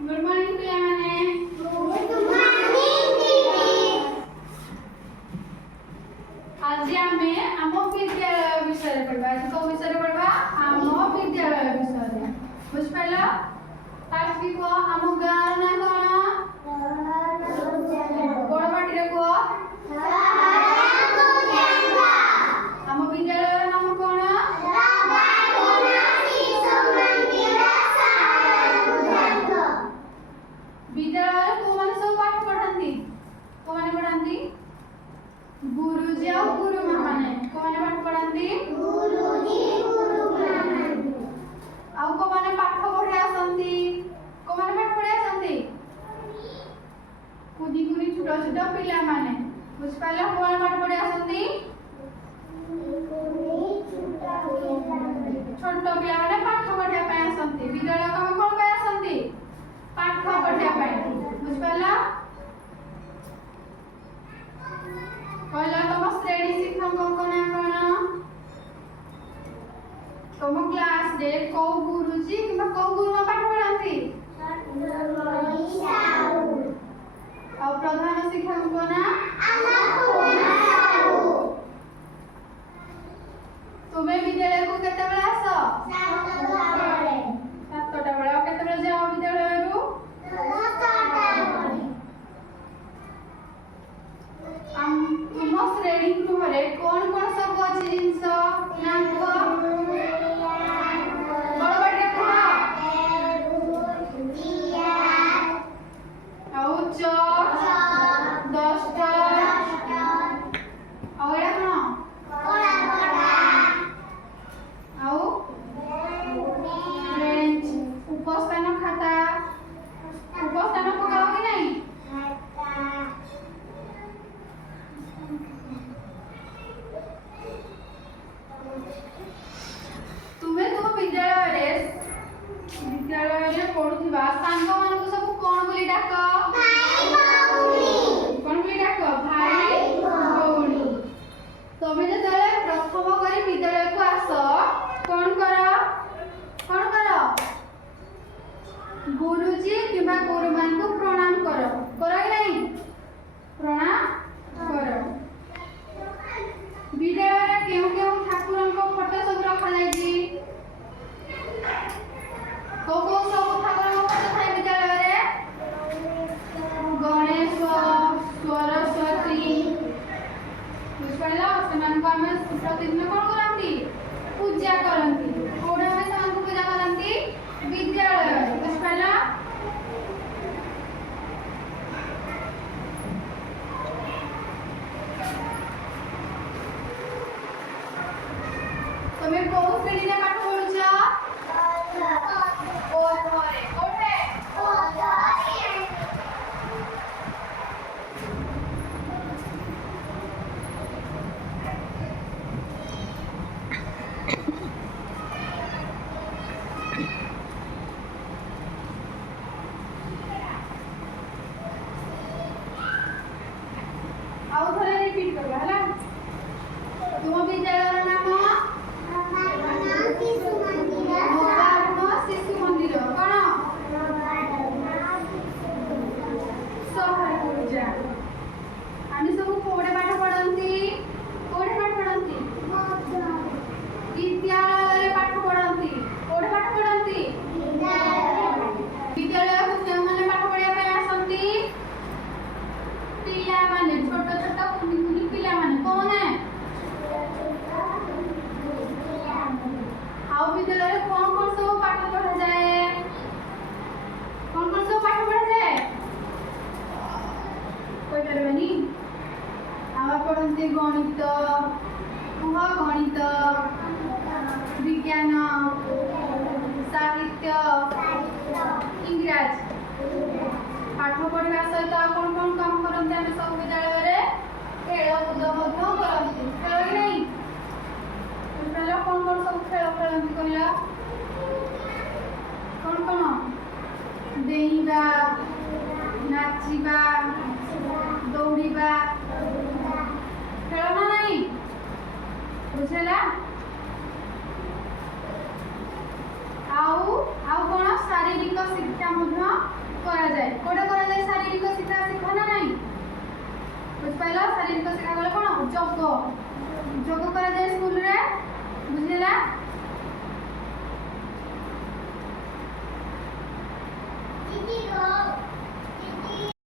Good morning पिलामाने। Good morning. आज आमे आम विद्यालय विषय पढ़बा। आज को विषय पढ़बा आम विद्यालय विषय। बुझ पाइलो? फास्ट की को आम गाँव ना कोन? बड़ माटी रे को आम विद्यालय नाम कोन? विद्यालय को माने सब पाठ पढ़ाती। को माने पढ़ाती? गुरुजी और गुरुमा माने। को माने पाठ पढ़ाती? गुरुजी गुरुमा माने। आउ को माने पाठ पढ़े आसंती? को माने पाठ पढ़े आसंती? कुनी कुनी छोटा छोटा पिला माने। बुझ पाइलो को माने पाठ पढ़े आसंती? छोट पिला माने पाठ पढ़िया पय आसंती। विद्यालय को कोन पय आसंती? पाठ पढ़िया पय। बुझ पाइलो? कहला तम श्रेणी शिक्षक को ना कोन? तम क्लास रे को गुरुजी किबा को गुरुमा पाठ पढ़ाती? और प्रधान शिक्षक को ना? तुम्हें विद्यालय को केते बेला आसो? 7टा बेला। और केते बेला जाओ विद्यालय रु? 10टा। तुम श्रेणी गृहरे कोन कोन सब अछि जिंस नाम को? बड़ बड़ को आउ चौक 10टा। और एरा कोन? आउ बेंच उपस्थान खाता। उपस्थान पकाओ कि नहीं? तुम्हें तुम विद्यालय रे पढ़ुथिबा सांग मानक सब कोन बोली डाक? भाई भौणी। कोन बोली डाक? भाई भौणी। तमे जेतले प्रथम करी विद्यालय को आसो कोन करो? कोन करो? गुरुजी किबा गुरुमान को प्रणाम करो। करो कि नहीं? प्रणाम करो। विद्यालय केउ केउ ठाकुरन को फोटो सब रखा जाय छी? को सब ठाकुरन को फोटो थाय विद्यालय रे? गणेश, सरस्वती। बुझपाइलो? समान को हमें प्रतिदिन कोन करंती? पूजा करंती। कोडे हमें समान को पूजा करंती? विद्यालय। बुझपाइलो? তুমি কোন শ্রেণীতে পাঠ পড়ছ? প্রথমে। কোঠে? ଆଉ ଥରେ ରିପିଟ୍ କରିବା ହେଲା। ତୁମ ବିଦ୍ୟାଳୟର ନାମ? ନବାରୁଣ ଶିଶୁ ମନ୍ଦିର। କଣ? ସହରପୁର। ଆମେ ସବୁ କୋଉଠି ପାଠ ପଢନ୍ତି? କୋଉଠି ପାଠ ପଢନ୍ତି? ବିଦ୍ୟାଳୟରେ ପାଠ ପଢନ୍ତି। କୋଉଠି ପାଠ ପଢନ୍ତି? ବିଦ୍ୟାଳୟକୁ କେଉଁମାନେ ପାଠ ପଢିବା ପାଇଁ ଆସନ୍ତି? ପିଲାମାନେ। ଛୋଟ ଛୋଟ କୁନି କୁନି ପିଲାମାନେ। କୋଉମାନେ? ଆଉ ବିଦ୍ୟାଳୟରେ କଣ କଣ ସବୁ ପାଠ ପଢାଯାଏ? କଣ କଣ ସବୁ ପାଠ ପଢାଯାଏ? କହିପାରିବେନି? ଆମେ ପଢନ୍ତି ଗଣିତ। କୁହ ଗଣିତ, ବିଜ୍ଞାନ, ସାହିତ୍ୟ, ଇଂରାଜୀ। ପାଠ ପଢିବା ସହିତ ଆଉ କଣ କଣ କାମ କରନ୍ତି ଆମେ ସବୁ ବିଦ୍ୟାଳୟରେ? ଖେଳକୁଦ ମଧ୍ୟ କରନ୍ତି। ଖେଳ କି ନାହିଁ? କଣ କଣ ସବୁ ଖେଳ ଖେଳନ୍ତି କହିଲ? କଣ କଣ? ଡେଇଁବା, ନାଚିବା, ଦୌଡ଼ିବା। ଖେଳ ନା ନାହିଁ? ବୁଝିଲା? ଆଉ କଣ ଶାରୀରିକ ଶିକ୍ଷା ମଧ୍ୟ ସେଟା ଗଲେ କ'ଣ ଯୋଗ ଯୋଗ କରାଯାଏ ସ୍କୁଲରେ ବୁଝିଲା।